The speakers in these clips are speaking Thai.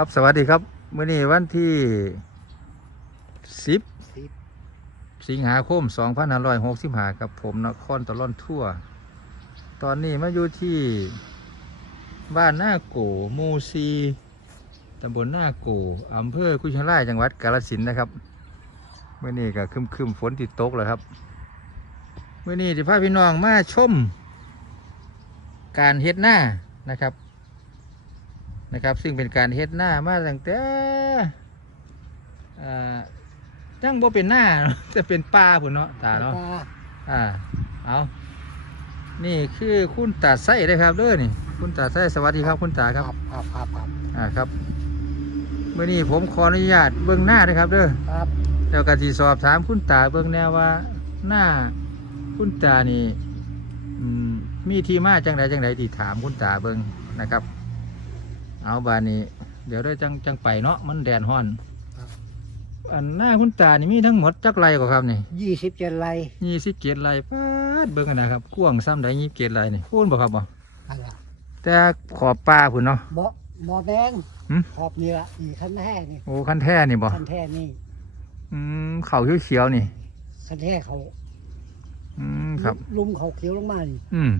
ครับสวัสดีครับมื้อนี้วันที่10สิบสิงหาคม2565ครับผมนครตะล่อนทั่ว ตอนนี้มาอยู่ที่บ้านหน้าโกหมูซีตำบลหน้าโกอำเภอกุชินารายจังหวัดกาฬสินธุ์นะครับเมื่อนี้ก็คึมคึมๆฝนติดตกแล้วครับเมื่อนี้จะพาพี่น้องมาชม การเฮ็ดหน้านะครับ นะครับ ซึ่งเป็นการเฮ็ดหน้ามาตั้งแต่อ่าจังบ่เป็นหน้าจะเป็นป่าพุ่นเนาะตาเนาะปลาอ่าเอานี่คือคุณตาไส้เลยครับเด้อนี่ คุณตาไส้สวัสดีครับคุณตาครับครับครับครับอ่าครับเมื่อนี้ผมขออนุญาตเบื้องหน้านะครับเด้อครับแล้วก็ที่สอบถามคุณตาเบื้องแนวว่าหน้าคุณตานี่อืมมีที่มาจังใดจังใดที่ถามคุณตาเบื้องนะครับ เอาบานนี้ เดี๋ยวได้จังจังไปเนาะมันแดดฮ้อน อันหน้าคุณตานี่มีทั้งหมดจักไรก็ครับนี่ยี่สิบเจ็ดไร่ยี่สิบเกียรไรป้าดเบิ่งกันนะครับกว้างซ้ำได้ยี่สิบเกียรไรนี่พูนบ่ครับบ่อะไรแต่ขอบป่าพุ่นเนาะ บ่บ่แดงหึ ขอบนี่ละอีคันแท้นี่โอ้คันแท้นี่บ่คันแท้นี่อืมเขาเขียวๆนี่ คันแท้เขาอืมครับ ลุมเขาเขียวลงมานี่อืม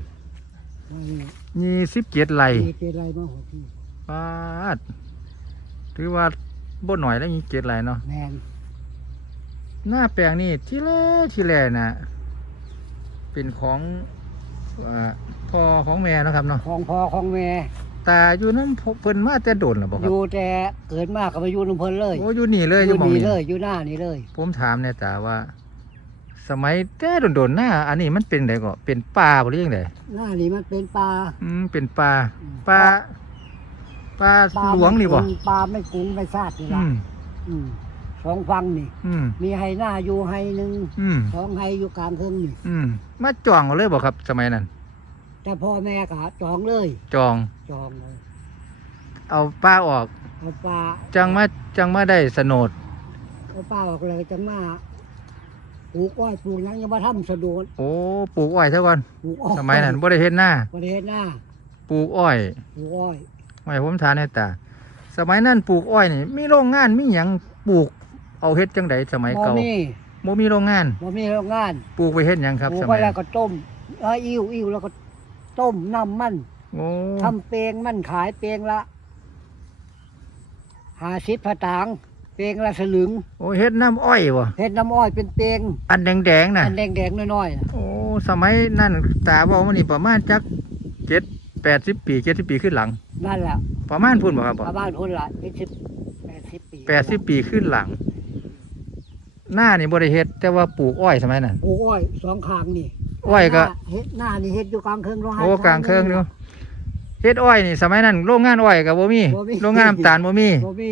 มันยี่สิบเกียรไรมีเจ็ดไร่มาหัวพี่ ป้าดถือว่าบ่หน่อยแล้วยี่สิบเกียรไรเนาะแมนหน้าแปลงนี่ที่แรกที่แรกน่ะเป็นของอ่าพ่อของแม่เนาะครับเนาะของพ่อของแม่ตาอยู่น้ำเพิ่นมาแต่โดนหรอบ่คอรับยู่แต่เกิดมากก็ไปอยู่น้ำเพลินเลยโอ้อยู่นี่เลยออยู่ยู่หมองนี่นี้เลยอยู่หน้านี่เลยผมถามเนี่ยตาว่า สมัยแต่โดนๆหน้าอันนี้มันเป็นไดก็เป็นป่าบ่หรือยังไงหน้านี่มันเป็นปลาอืมเป็นป่าป่าป่า ปลาหลวงนี่บ่ไม่กุ้ปลาไม่กุ้งไม่ซาดนี่อืละมอืมสองฟังนี่อืมมีไฮหน้าอยู่ไฮหนึ่งอืมสองไฮอยู่กลางเทิงนี่อืมมาจองเอาเลยบ่ครับ สมัยนั้น แต่พ่อแม่ก็จองเลย จองจองเลย เอาป้าออกเอาปลาจังมาจังมาได้สนดเอาปลาออกเลยจังมาปลูกอ้อยปลูกหยังยังมาทำสะดวกโอ้ปลูกอ้อยเท่าก่อนปลูกอ้อยสมัยนั้นบ่ได้เฮ็ดหน้าประเทศหน้าปลูกอ้อยปลูกอ้อย ไม่ผมถามให้ตาสมัยนั้นปลูกอ้อยนี่มีโรงงานมีหยังปลูกเอาเฮ็ดจังไดสมัยบ่เก่ามีบ่มีโรงงานบ่มีโรงงานปลูกไปเฮ็ดหยังครับปลูสกมัไว้ยแล้นั้วนก็ต้มเอ้ยอิ่วอิ่วแล้วก็ต้มน้ำมันโอ้ทำเปลงมันขายเปลงละหาสิบผตางค์เปลงละสลึงโอ้เฮ็ดน้ำอ้อยบ่เห็ดน้ำอ้อยเป็นเปลงอันแดงๆน่ะอันแดงๆน้อยๆน่ะโอ้สมัยนั้นตาบอกว่านี่ประมาณจักเจ็ด แปดสิบปีเจ็ดสิบปีขึ้นหลัง นั่นแหละประมาณพุ่นบ่ครับชาวบ้านคนละเป็นสิบแปดสิบปีแปดสิบปีขึ้นหลัง หน้านี่บริเฮ็ดแต่ว่าปลูกอ้อยสมัยนั้น ปลูกอ้อยสองข้างนี่อ้อยก็เฮ็ดหน้านี่เฮ็ดอยู่กลางเคืองร้องไห้โอ้กลางเคิงอยู่เฮ็ดอ้อยนี่ สมัยนั้นโรงงานอ้อยกับบ่มีบ่มี โรงงานน้ำตาลบ่มี บ่มี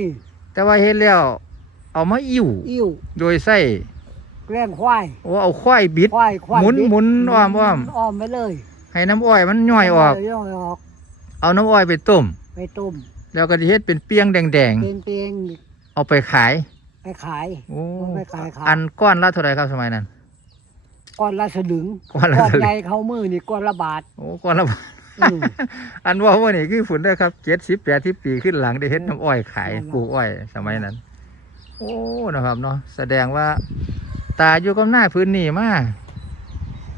แต่ว่าเฮ็ดแล้ว เอามาอิ่วอิ่วโดยใส่แกล้งควายโอ้เอาควายบิด ควายควายหมุนบิดหมุนอ้อมอ้อม อ้อมไปเลย ให้น้ำอ้อยมันย่อยออก ย่อยออก เอาน้ำอ้อยไปต้ม ไปต้ม แล้วก็สิเฮ็ดเป็นเปียงแดงเปลงเปลงๆ เอาไปขาย ไปขาย โอ้เอาไปขายขายอันก้อนละเท่าไหร่ครับสมัยนั้น ก้อนละสลึงก้อนละสลึง ใหญ่เข้ามือนี่ก้อนละบาทโอ้ก้อนละบาทอืม อันว่าว่านี่คือฝนเด้อครับเจ็ดสิบแปดสิบปีขึ้นหลังได้เฮ็ดน้ำอ้อยขายนั่นล่ะ ปลูกอ้อยสมัยนั้น โอ้นะครับเนาะแสดงว่าตาอยู่กับหน้าพื้นนี่มา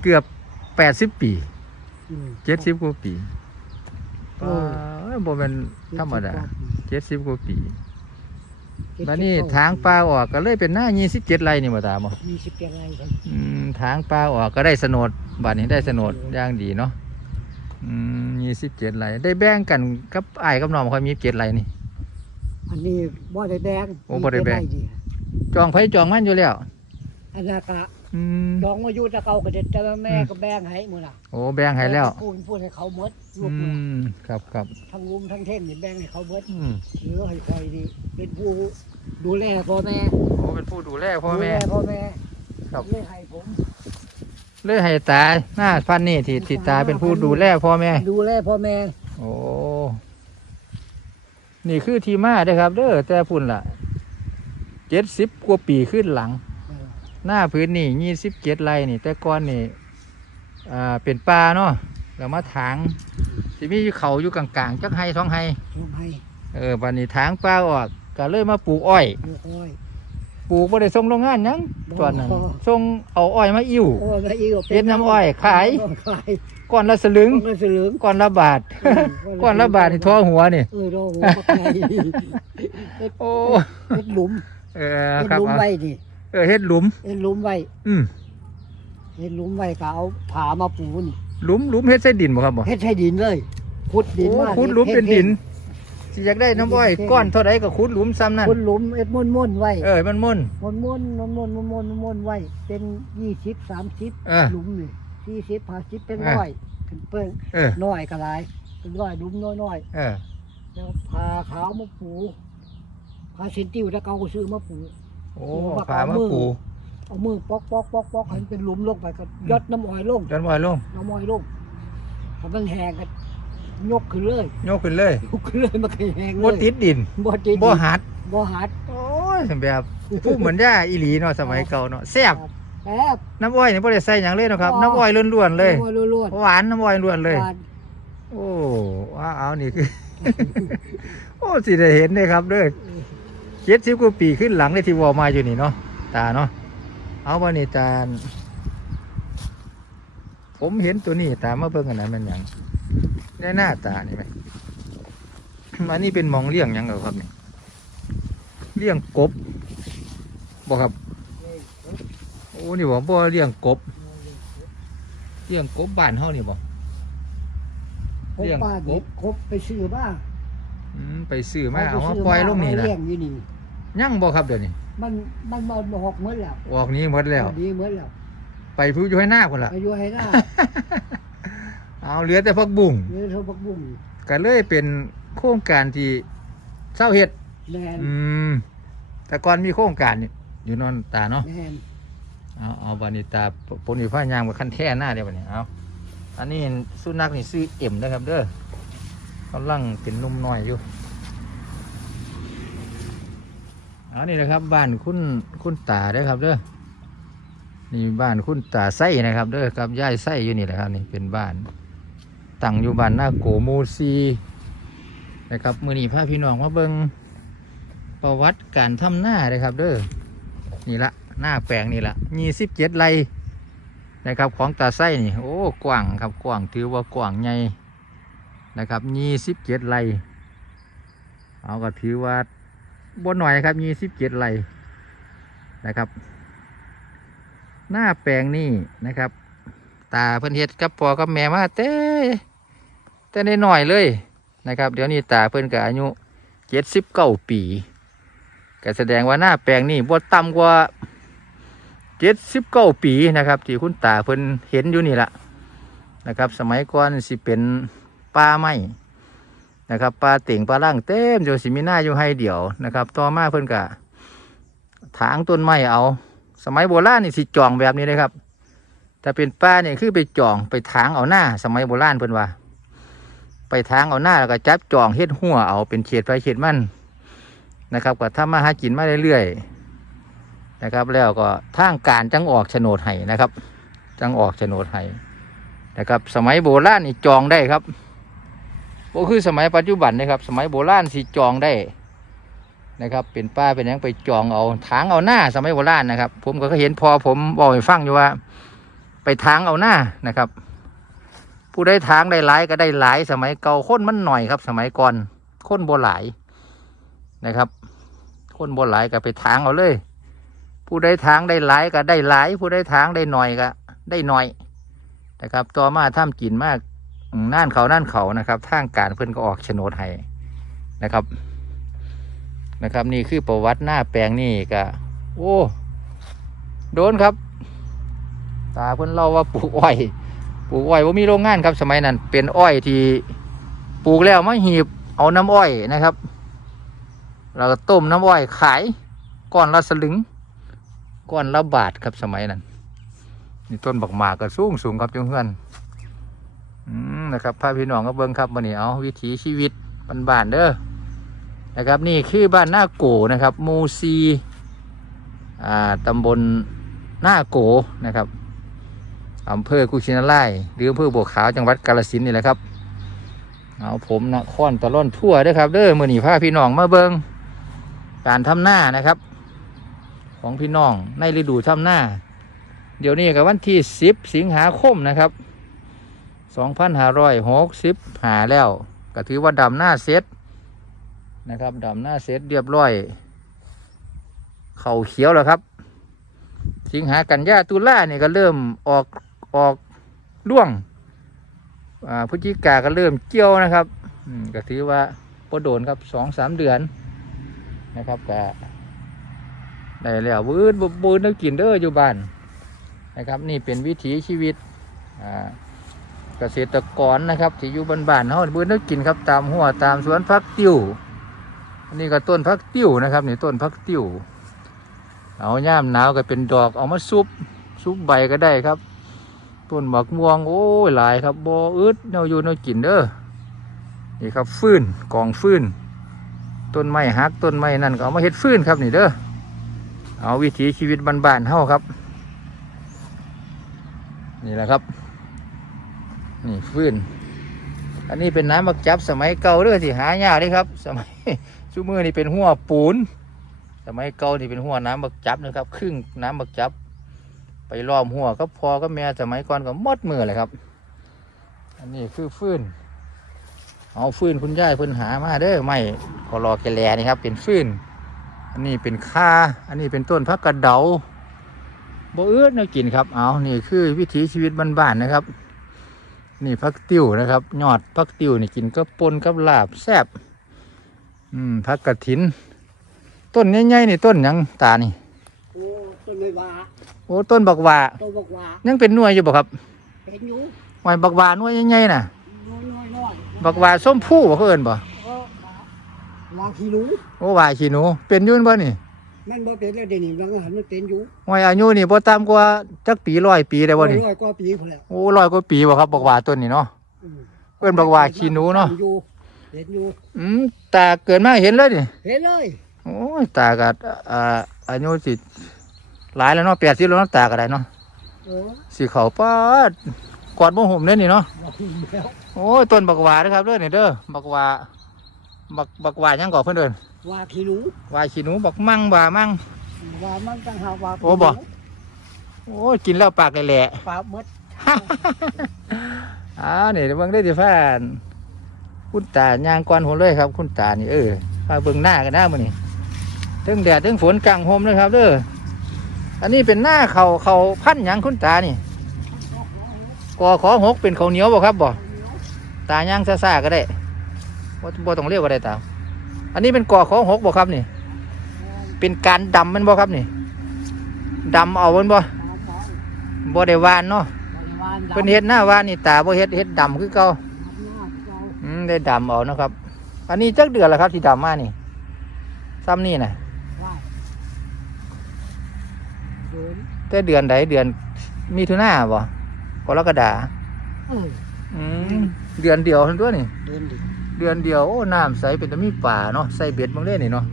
เกือบแปดสิบปีอืม เจ็ดสิบกว่าปีโอ้ป้าบ่เป็นธรรมดาเจ็ดสิบกว่าปีเจ็ดสิบแล้วนี่กว่ทางปลาออกก็เลยเป็นหน้ายี่สิบเจ็ดไรนี่มาตามบ่ยี่สิบเจ็ดไร่ครับอืมทางปลาออกก็ได้สนดบัดนี้ได้สนดอย่างดีเนาะอืมยี่สิบเจ็ดไรได้แบ่งกันกับไอ้ายกับน้องค่อยมีเจ็ดไรนี่ อันนี้บ่ได้แบ่งโอ้บ่ได้แบ่งมีเจ็ร่เดียวจองไผจองมันอยู่แล้วอันนั้นก็ อืมดองมาอยู่แตะเกาก็เด็ดแต่ว่าแม่อืมก็แบ่งให้หมดล่ะโอ้แบ่งให้แล้วพูดพูดให้เขาหมดลูอืกน่ะมครับครับทั้งรุมทั้งเท่นนี่แบ่งให้เขาหมดอืมเหลือให้คอยดีเป็นผู้ดูแลพ่อแม่โอ้เป็นผู้ดูแลพ่อแม่ ดูลพ่อแม่ครับ เลยให้ผม เลยให้ตาหน้าพันนี่ที่ที่ตาเป็นผู้ดูแลพ่อแม่ ดูแลพ่อแม่โอ้ นี่คือที่มาเด้อครับ เด้อแต่พุ่นล่ะเจ็ดสิบกว่าปีขึ้นหลัง หน้าพื้นนี่ยี่สิบเจ็ดไร่นี่ แต่ก่อนนี่อ่าเป็นป่าเนาะแล้วมาถางสิมีเขาอยู่กลางๆจักไห้สองไห้ลงให้เอเออบัดนี้ทางป่าออกก็เลยมาปลูกอ้อยปลูกอ้อย ปลูกบ่ได้ส่งโรงงานหยังบ่ตอนนั้นส่งเอาอ้อยมาอิ่ว โอ้ยมาอีกเฮ็ดน้ำอ้อยขาย ขายก้อนละสลึงก็สลึงก้อนละบาทก้อนละบาทนี่ทั่วหัวนี่ เออโดหัวปักไงโอ้เฮ็ดหลุมเออเฮ็ดครับหลุมเอาไว้นี่ เออเฮ็ดหลุมเฮ็ดหลุมไว้อืมเฮ็ดหลุมไว้ก็เอาผามาปูนี่หลุมหลุมเฮ็ดใส่ดินบ่ครับบ่เฮ็ดให้ดินเลยขุดดินโอ้มาขุดหลุมเป็นดินสิอยากได้น้ำอ้อยก้อนเท่าใดก็ขุดหลุมซ้ำนั่นขุดหลุมเอ็ดม่วนม่วนๆไว้เออมันม่นม่วนม่วนม่วนม่วนม่วนม่วนม่วนไว้ เป็นยี่สิบสามสิบเออหลุมนี่สี่สิบห้าสิบเป็นเออ ร้อยเป็นเปิ้งเออน้อยก็หลายเป็นร้อยหลุมน้อยน้อยเออๆแล้วพาขาวมาปูพาเซนติวตะเกาก็ซื้อมาปู โอ้ว่าผามาเอามือปูเอามือปอกปอกปอกปอกให้มันเป็นหลุมลงไปก็ยดน้ำอ้อยลงจนอ้อยลงน้ำอ้อยลงถ้ามันแห้งก็ยกขึ้นเลยโยกขึ้นเลยยกขึ้นเลยมันก็แห้งเลยบ่ติดดินบ่ติดบ่หัดบ่หัดโอ้ยแบบผู้เหมือนย่าอีหลีเนาะสมัยเก่าเนาะแซ่บแซ่บน้ำอ้อยนี่บ่ได้ใส่หยังเลยเนาะครับอ๋อน้ำอ้อยล้วนๆเลยน้ำอ้อยล้วนหวานน้ำอ้อยล้วนๆเลยหวานโอ้ว้าเอานี่คือ โอ้สิได้เห็นเลยครับเด้อ เจ็ดสิบกว่าปีขึ้นหลังเลยที่วอมาอยู่นี่เนาะตาเนาะเอาวันนี้ตาผมเห็นตัวนี้ตามาเบิ่งกันนะมันหยังในหน้าตานี่ไหมอันนี้เป็นหมองเลี้ยงหยังเหรอครับนี่เลี้ยงกบบ่ครับโอ้นี่บ่บ่เลี้ยงกบเลี้ยงกบบ้านเฮานี่บ่ครบเลี้ยงป้ากบเด็กครบไปซื้อบ้างอืมไปซื้อมาเอาไปมาซื้ปล่อยลงนี่มาล่ะเลี้ ยงอยู่นี่ยังบ่ครับเดี๋ยวนี้มันมันมาหอกเหมือนแล้วออกนี้หมดแล้ว ดีเหมือนแล้วไปพูอยู่ให้หน้าคนละอายุให้หน้าเอาเหลือแต่พักบุ้งเนื้อเท่าบักบุ้งก็เลยเป็นโครงการที่เศร้าเฮ็ดแนนอืมแต่ก่อนมีโครงการนี่อยู่นอนตาเนาะแนนเอาเอาบานิตาปนอยู่ผ้ายางกับขั้นแท่หน้าเดียวบัดนี้เอาอันนี้สุนัขนี่ซื้อเอ็มนะครับเด้อกำลังเป็นหนุ่มน้อยอยู่ เอานี่นะครับบ้านคุณคุณตาเด้อครับเด้อนี่บ้านคุณตาไส้นะครับเด้อครับย่ายไส้อยู่นี่แหละครับนี่เป็นบ้านตั้งอยู่บ้านหน้าโกโมซีนะครับมือนีพาพี่น้องมาเบิงประวัติการทำหน้าเลยครับ เด้อนี่ละหน้าแปลงนี่ละยี่สิบเจ็ดไร่นะครับของตาไส้นี่โอ้กว้างครับกว้างถือว่ากว้างใหญ่นะครับยี่สิบเจ็ดไร่เอาก็ถือว่า บนหน่อยครับยี่สิบเจ็ดไร่นะครับ หน้าแปลงนี่นะครับ ตาเพิ่นเฮ็ดกับพ่อกับแม่มาแต่แต่ในหน่อยเลยนะครับ เดี๋ยวนี้ตาเพิ่นก็อายุเจ็ดสิบเก้าปีก็แสดงว่าหน้าแปลงนี่บ่ต่ำกว่าเจ็ดสิบเก้าปีนะครับที่คุณตาเพิ่นเห็นอยู่นี่แหละนะครับ สมัยก่อนสิเป็นป่าไม้ นะครับป่าเต่งป่าล่างเต็มจนสิมีหน้าอยู่ให้เดี่ยวนะครับ ต่อมาเพิ่นก็ถางต้นไม้เอา สมัยโบราณนี่สิจองแบบนี้เลยครับถ้าเป็นป่าเนี่ยคือไปจองไปถางเอาหน้า สมัยโบราณเพิ่นว่า ไปถางเอาหน้าแล้วก็จับจองเฮ็ดหัวเอาเป็นเขตไปเขตมันนะครับ ก็ทำมาหากินมาเรื่อยๆนะครับ แล้วก็ทางการจังออกโฉนดให้นะครับ จังออกโฉนดให้นะครับ สมัยโบราณนี่จองได้ครับ ก็คือสมัยปัจจุบันนะครับ สมัยโบราณสิจองได้นะครับ เป็นป้าเป็นยังไปจองเอาทางเอาหน้าสมัยโบราณนะครับ ผมก็เห็นพอผมบอกให้ฟังอยู่ว่า ไปทางเอาหน้านะครับ ผู้ได้ทางได้หลายก็ได้หลาย สมัยเก่าคนมันหน่อยครับ สมัยก่อนคนโบหลายนะครับคนโบหลายก็ไปทางเอาเลย ผู้ได้ทางได้หลายก็ได้หลาย ผู้ได้ทางได้หน่อยก็ได้หน่อยนะครับ ต่อมาทำกินมาก น่านเขาน่านเขานะครับ ทางการเพิ่อนก็ออกโฉนดให้นะครับ นะครับ นี่คือประวัติหน้าแปลงนี่ก็โอ้โดนครับ ตาเพิ่อนเล่าว่าปลูกอ้อยปลูกอ้อยว่ามีโรงงานครับ สมัยนั้น เป็นอ้อยที่ปลูกแล้วมาหีบเอาน้ำอ้อยนะครับเราก็ต้มน้ำอ้อยขายก้อนละสลึงก้อนละบาทครับสมัยนั้นนี่ต้นบักหมากก็สูงสูงครับจงเพื่อน นะครับพาพี่น้องก็เบิ้งครับวันนี้เอาวิถีชีวิตบ้านๆเด้อนะครับ นี่คือบ้านหน้าโกนะครับมูซีอ่าตำบลหน้าโกนะครับอำเภอกุชินาไลยหรืออำเภอบัวขาวจังหวัดกาฬสินนี่แหละครับเอาผมนะค้อนตะล่อนทั่วเด้อครับเด้อมือนีพาพี่น้องมาเบิงการทำหน้านะครับ ของพี่น้องในฤดูทำหน้า เดี๋ยวนี้กับวันที่สิบสิงหาคมนะครับ สองพันห้าร้อยหกสิบหาแล้วก็ถือว่าดำหน้าเสร็จนะครับดำหน้าเสร็จเรียบร้อย เข่าเขียวแล้วครับ สิงหากันยาตุลาเนี่ยก็เริ่มออกออกร่วงพฤศจิกาก็เริ่มเกี่ยวนะครับก็ถือว่าพอโดนครับสองสามเดือนนะครับก็ได้แล้วบืนบบืนต้องกินเด้ออยู่บ้านนะครับ นี่เป็นวิถีชีวิตอ่า เกษตรกรนะครับที่อยู่บ้านๆเขาบืนต้อกินครับตามหัวตามสวนพักติ้วอันนี้ก็ต้นพักติ้วนะครับนี่ต้นพักติ้วเอาย่ามหนาวก็เป็นดอกเอามาซุปซุปใบก็ได้ครับต้นบักม่วงโอ้ยหลายครับบ่อึดเนาอยู่เนากินเด้อนี่ครับฟืนกองฟืนต้นไม้หักต้นไม้นั่นก็เอามาเฮ็ดฟื้นครับนี่เด้อเอาวิถีชีวิตบ้านๆเฮาครับ นี่แหละครับ นี่ฟืนอันนี้เป็นน้ำบักจับสมัยเก่าเด้อสิหายากเด้ครับ สมัยชุมือนี่เป็นหัวปูน สมัยเก่านี่เป็นหัวน้ำบักจับนะครับ ครึ่งน้ำบักจับ ไปล้อมหัวก็พอก็แม่สมัยก่อนก็มดมือเลยครับ อันนี้คือฟืนเอาฟืนคุณยายเพิ่นหามาเด้อไม่ก็รอแกแลนี่ครับ เป็นฟืนอันนี้เป็นค่าอันนี้เป็นต้นพักกระเดาบ่เอื้อเนากินครับ เอานี่คือวิถีชีวิตบ้านๆนะครับ นี่พักติ้วนะครับ ยอดพักติ้วนี่กินก็ปนกับลาบแซ่บอืมพักกระถิน ต้นใหญ่ๆนี่ต้นหยังตานี่ โอ้ต้นไม้ว่าโอ้ต้นบักหว่า ต้นบอกว่ายังเป็นหน่วยอยู่บ่ครับเป็นอยู่หอยบักหวานว่าใหญ่ๆน่ะ น้อยน้อยน้อยบักหวานส้มผู้บ่เขาเอิ้นบ่เออวางขี้หนูโอ้หวายขี้หนู เป็นอยุ่นบ่นี่แม่นบ่เป็นแล้วเดี๋ยวนี้บางอาหารมันเป็นอยู่หอยอายุนี่บ่ต่ำกว่าจักปีร้อยปีได้บ่นี่ร้อยกว่าปีพอแล้วโอ้ร้อยกว่าปีบ่ครับบักหวานต้นนี่เนาะอืมเอิ้นบักว่าขี้หนูเนาะอยู่เห็นอยู่อืมตาเกิดมาเห็นเลยนี่เห็นเลยโอ้ยตาก็อ่าอายุสิหลายแล้วเนาะ80แล้วเนาะตาก็ได้เนาะเออสิเข้าปาดกอดบ่ห่มเด้นี่เนาะบอกขึ้นแล้วโอ้ยต้นบักหวาเด้อครับเด้อนี่เด้อบักหวาบักบักหวาหยังก่อเพิ่นเอิ้นว่าขี้หนูหวาขี้หนูบักมั่งบ่ามั่งว่ามันต่างหากว่าโอ้บ่โอ้ยกินแล้วปากแหละปากหมดอ่านี่เบิ่งได้ดิฟ้านคุณตายางกวนผมเลยครับ คุณตานี่เออพาเบิ่งหน้ากันหน้ามื้อนี้ทั้งแดดทั้งฝนกลางโฮมเลยครับเด้ออันนี้เป็นหน้าเขาเขาพันหยังคุณตานี่กอขอหกเป็นข้าวเหนียวบ่ครับบ่ตายางซ่าๆก็ได้บ่บ่ต้องเรียกก็ได้ตา อันนี้เป็นกอขอหกบ่ครับนี่ เป็นการดำแมันบ่ครับนี่ดำเอาแมันบ่บ่ได้หวานเนาะเพิ่นเฮ็ดหน้าว่านี่ตาบ่เฮ็ดเฮ็ดดำคือเก่าอืมได้ดำเอานะครับ อันนี้จักเดือนแล้วครับที่ดำมานี่ซ้ำนี่น่ะแต่เดือนใดเดือนมีถุนาบ่กรกฎาอืมเดือนเดียวเท่านั้นตัวนี่เดินดิ เดือนเดียวโอ้น้ำใสเป็นแต่มีป่าเนาะใส่เบ็ดบางเล่นนี่เนาะ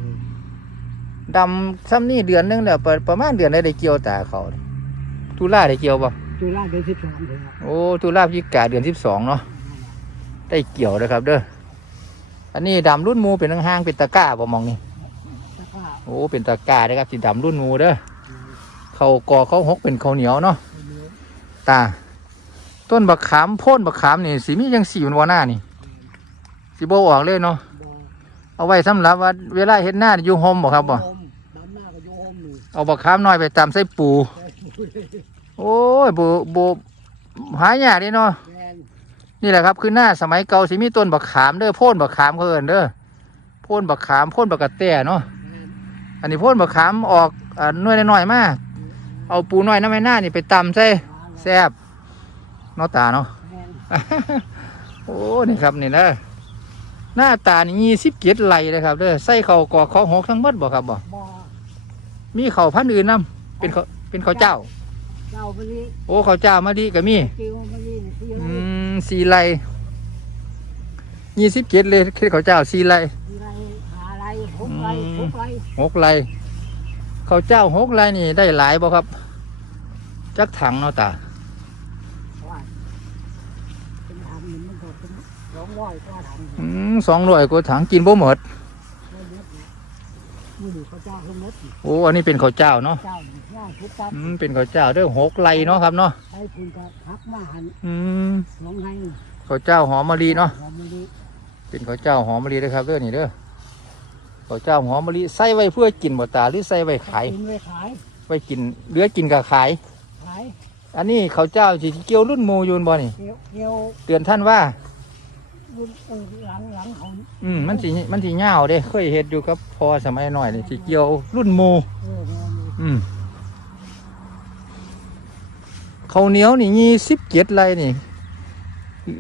ดำซ้ำนี่เดือนหนึงแล้วประประมาณเดือนใดได้เกี่ยวตาเขานี่ตุลาได้เกี่ยวบ่จุฬาเดินสิบสองเลยโอ้ตุลาพฤศจิกาเดือนสิบสองเนาะได้เกี่ยวนะครับ เด้ออันนี้ดำรุ่นหมูเป็นห้างๆเป็นตะกร้าบ่มองนี่ตะกร้าโอ้เป็นตะกร้านะครับสีดำรุ่นหมูเด้อเขากอเขาหกเป็นข้าวเหนียวเนาะตา ต้นบักขามโพ่นบักขามนี่สีมียังสีมันวหน้านี่ สีโบออกเลยเนาะเอาไว้สำหรับว่าเวลาเห็นหน้านี่อยู่โฮมบ่ครับบ่ดำหน้าก็โยมนี่เอาบักขามน้อยไปตำใส่ปู โอ้ยโบโบหายากเด้เนาะแมนนี่แหละครับคือหน้าสมัยเก่าสิมีต้นบักขามเด้อโพ่นบักขามเขาเอินเด้อโพ่นบักขามโพ่นบักกะแต้เนาะแมนอันนี้โพ่นบักขามออกอ่าหน่วยน้อยๆมากเอาปูน้อยน้ำไม้หน้านี่ไปตำใส่แซ่บเนาะตาเนาะแมนโอ้นี่ครับนี่นะ หน้าตานี่ยี่สิบเกียรไหลเลยครับเด้อใส่เข่าวกอกข้าวหกทั้งหมดบ่ครับบ่บ่มีเข่าวพันธุ์อื่นนํเป็นข้าวเป็นข้าวเจ้า เจ้าไปนี่โอ้ข้าวเจ้ามาดีก็มีจิวมานี่นี่อืมสี่ไรยี่สิบเกียรเลยคือข้าวเจ้าสี่ไรไรหาไรหกไรหกไรหกไรข้าวเจ้าหกไรนี่ได้หลายบ่ครับ จักถังเนาะตา ว่าเป็นทำนี่มันก็เป็น สองร้อยกว่าถังอืมสองร้อยกว่าถังกินบ่หมดไม่เยอะนะมือหนึ่งเขาเจ้าเขาเม็ดนี่โอ้อันนี้เป็นข้าวเจ้าเนาะเจ้าอยู่ย่างทุกตับอืมเป็นข้าวเจ้าเด้วยหกไลเนาะครับเนาะใช้คุณก็พักมาหันอืมน้องให้ข้าวเจ้าหอมมะลิเนาะหอมมะลิเป็นข้าวเจ้าหอมมะลิเด้อครับเด้อนี่เด้อข้าวเจ้าหอมมะลิใส่ไว้เพื่อกินบ่ตาหรือใส่ไว้ขายกินไว้ขายไว้กินเหลือกินกับขายขายอันนี้ข้าวเจ้าสิเกี่ยวรุ่นหมูอยูนบ่นี่เกี่ยวเกี่ยวเตือนท่านว่ารุ่น เออหลังหลังเขาอืมมันสิมันสิยาวเด้เคยเฮ็ดอยู่กับพอสมัยน้อยนี่สิเกี่ยวรุ่นหมูเออแม่นี่อืมข้าวเหนียวนี่ยี่สิบเจ็ดไรนี่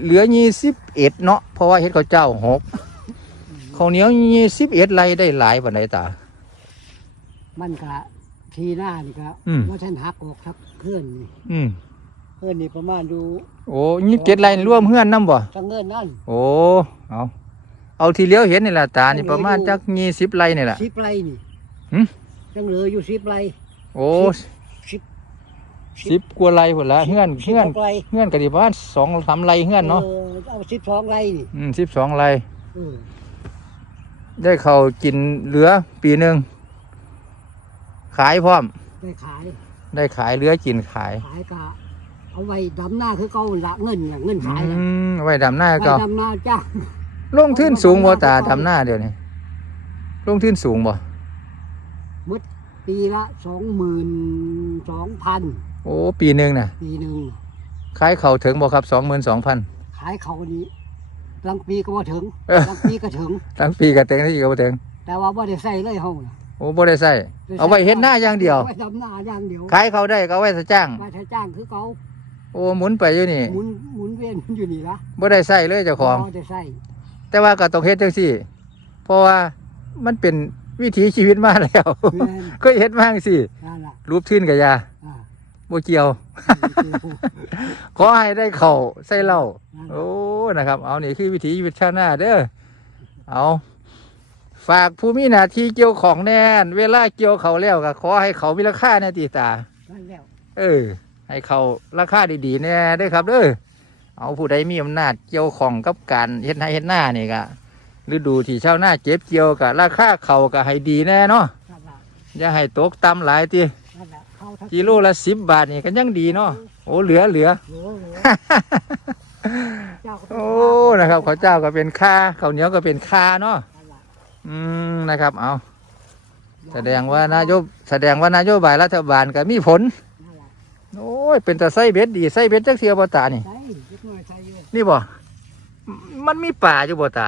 เหลือยี่สิบเอ็ดเนาะเพราะว่าเฮ็ดข้าวเจ้าหกข้าวเหนียวยี่สิบเอ็ดไรได้หลายปานใดตา มันกะทีหน้านี่กะอืม ว่าฉันหักออกครับเพื่อนนี่อืม เพื่อนนี่ประมาณดูโอ้ยี่สิบเจ็ดไรนี่รวมเฮือนน้ำบ่จังเงินนั่นโอ้เอาเอาทีเลี้ยวเห็นนี่ล่ะตานี่ประมาณจักยี่สิบไรนี่แหละสิบไรนี่หึจังเหลืออยู่สิบไรโอ้สิบสิบกว่าไรพุ่นละเฮือนเฮือนสิบหกไรเฮือนก็ดีประมาณสองสามไรเฮือนเนาะออเอาสิบสองไรนี่อืมสิบสองไรเออได้เขาวกินเหลือปีหนึ่งขายพร้อม ได้ขาย ได้ขายเหลือกินขายขายกะ เอาไว้ดำหน้าคือเก่าละเงินละเงินขายละอืมไว้ดำหน้าไว้ก็ดำหน้าจ้างลงทุนสูงบ่ตาดำหน้าเดี๋ยวนี้ลงทุนสูงบ่มุดปีละสองหมื่นสองพันโอ้ ปีหนึ่งน่ะปีหนึ่งขายเขาวถึงบ่ครับสองหมื่นสองพันขายเขานี้กลางปีก็ว่าถึงเออกลางปีก็ถึง ทั้งปีก็เต็งที่ก็บ่เต็งแต่ว่าบ่ได้ใส่เลยเฮาน่ะโอ้บ่ได้ใส่เอาไว้เฮ็ดหน้าอย่างเดียว ไว้ดำหน้าอย่างเดียวขายเขาได้ก็เอาไว้ซะจ้าง มาใช้จ้างคือเขา โอ้หมุนไปอยู่นี่หมุนหมุนเวียนอยู่นี่ละบ่ได้ใส่เลยเจ้าของบ่ได้ใส่แต่ว่าก็ต้องเฮ็ดจังซี่ เพราะว่ามันเป็นวิถีชีวิตมาแล้วแม่นก็เฮ็ดมาจังซี่นั่นล่ะรูปทื่นกับยาอ่าบ่เกี่ยว ขอให้ได้เข่าวใส่เหล้านั่นโอ้นะครับ เอานี่คือวิถีชีวิตชาวนาเด้อเอาฝากผู้มีหน้าที่เกี่ยวของแน่น เวลาเกี่ยวเขาวแล้วก็ขอให้เขามีราคาแน่ตีตานั่นแล้วเออ ให้เขาราคาดีๆแน่เด้อครับเด้อเอาผู้ใดมีอำนาจเกี่ยวของกับการเฮ็ดนาเฮ็ดหน้านี่ก็ฤดูที่ชาวนาเจ็บเกี่ยวกับราคาเขาก็ให้ดีแน่เนาะนั่นล่ะอย่าให้ตกต่ำหลายตีนั่นล่ะเข้าทั้งกิโลละสิบบาทนี่ก็ยังดีเนาะโอ้เหลือเหลือโอ้โหเจ้าก็โอ้นะครับข้าวเจ้าก็เป็นค่าข้าวเหนียวก็เป็นค่าเนาะนั่นล่ะอืมนะครับ เอาแสดงว่านายกแสดงว่านายกบายรัฐบาลก็มีผลนั่นล่ะ โอ้ย เป็นแต่ไส้เบ็ดดีไส้เบ็ดจักเสียบ่ตานี่ใส่ยึดหน่อยใส่อยู่นี่บ่มันมีป่าอยู่บ่ตา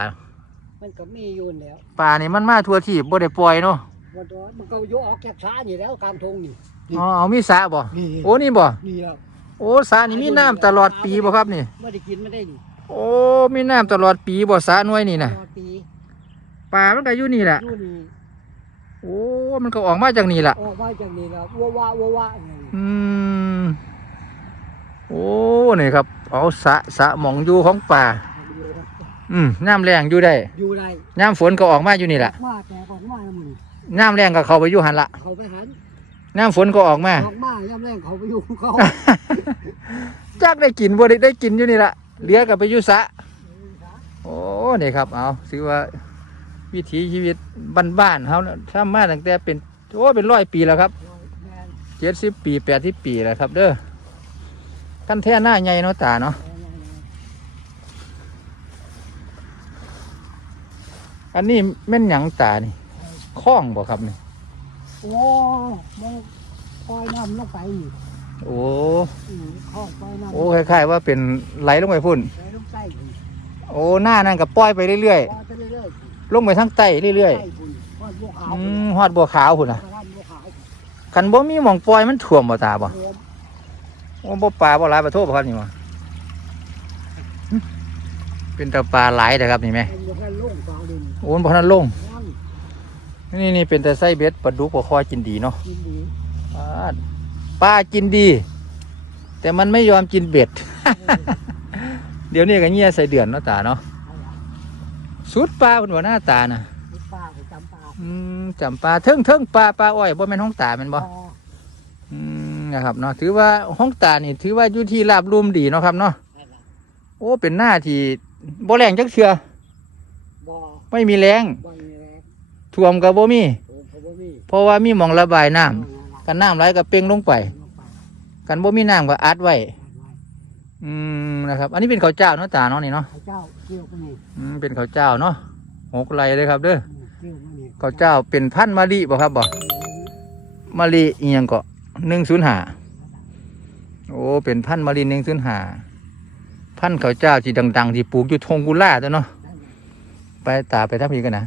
มันก็มีอยู่แล้ว ป่านี่มันมาทั่วที่บ่ได้ปล่อยเนาะมันก็มันก็ยกออกจากช้านี่แล้วกลางทงนี่ อ๋อเอามีสระบ่นี่ โอ้นี่บ่นี่แล้วโอ้สระนี่มีน้ำตลอดปีบ่ครับนี่ ไม่ได้กินไม่ได้นี่โอ้มีน้ำตลอดปีบ่สระหน่วยนี่น่ะ ตลอดปีป่ามันก็อยู่นี่แหละอยู่นี่โอ้มันก็ออกมาจากนี่ล่ะ ออกมาจากนี่แล้ววัววาวัววาอย่างนี้อืม โอ้นี่ครับ เอาสระสระหมองอยู่ของป่า อืมน้ำแรงอยู่ได้อยู่ได้น้ำฝนก็ออกมาอยู่นี่แหละมาแต่ก่อนมาแล้วมึงน้ำแรงก็เข้าไปอยู่หันละเขาไปหันน้ำฝนก็ออกมาออกมาย่ำแรงเขาไปอยู่เขาจักได้กินบ่ได้ได้กินอยู่นี่ละเหลือกับไปอยู่สระโอ้นี่ครับ เอาถือว่าวิถีชีวิตบ้านๆเขาทำมาตั้งแต่เป็นโอ้เป็นร้อยปีแล้วครับแม่นเจ็ดสิบปีแปดสิบปีแล้วครับเด้อ ขั้นแท่หน้าใหญ่เนาะตาเนาะอันนี้แม่นหยังตานี่คล้องบ่ครับนี่โอ้มันปล่อยน้ำลงไปนี่โอ้อืมเข้าปล่อยน้ำโอ้คล้ายๆว่าเป็นไหลลงไปพุ่นไหลลงใต้พุ่นโอ้หน้านั่นก็ปล่อยไปเรื่อยปล่อยไปเรื่อยๆลงไปทางใต้เรื่อยๆใต้พุ่นปล่อยบัวๆขาวอืพุ่นมฮอดบัวขาวพุ่นน่ะปล่อยบัวขาวพุ่นคันบ่มีหม่องปล่อยมันท่วมบ่ตาบ่รวมโอ้ บ่ปลาบ่หลายบ่โทษบ่ครับนี่บ่หึเป็นแตาปลาหลายแต่ครับนี่แม่เป็นบัวแค่ลงปลาดินโอ้มันบ่ทันลงยังนี่นี่เป็นแต่ไส้เบ็ดปลาดุกปลาคอยกินดีเนาะกินดีปลาปลากินดี แต่มันไม่ยอมกินเบ็ด เดี๋ยวนี้ก็เงี้ยใส่เดือนเนาะตาเนาะเอาล่ะสุดปลาเป็นหัวหน้าตาน่ะมีปลาไปจำปลาอืมจำปลาเทิงเทิงปลาปลาอ้อยบ่แม่นห้องตาแม่นบ่พออืม นะครับเนาะถือว่าห้องตานี่ ถือว่าอยู่ที่ราบรุ่มดีเนาะครับเนาะนั่นล่ะโอ้เป็นหน้าที่บ่แรงจักเชือบ่ไม่มีแรงบ่มีแรงท่วมก็บ่มีโอ้เขาบ่มี เพราะว่ามีหมองระบายน้ำเอากันน้ำไหลก็เป่งลงไปลงไป กันบ่มีน้ำก็อัดไว้เอาไว้ อืมนะครับ อันนี้เป็นข้าวเจ้าเนาะตาเนาะนี่เนาะพระเจ้าเกี่ยวกันนี่อืมเป็นข้าวเจ้าเนาะหกไรเลยครับเด้ออืมเกี่ยวกันนี่ข้าวเจ้าเป็นพันธุ์มะลิบ่ครับบ่มะลิอีหยังก็ หนึ่งศูนย์หาโอ้เป็นพันธ์มาลินหนึ่งศูนย์หาพันเขาเจ้าที่ดัง ๆ ที่ปลูกอยู่ทงกุล่าตัวเนาะไปตาไปทับพีกันนะ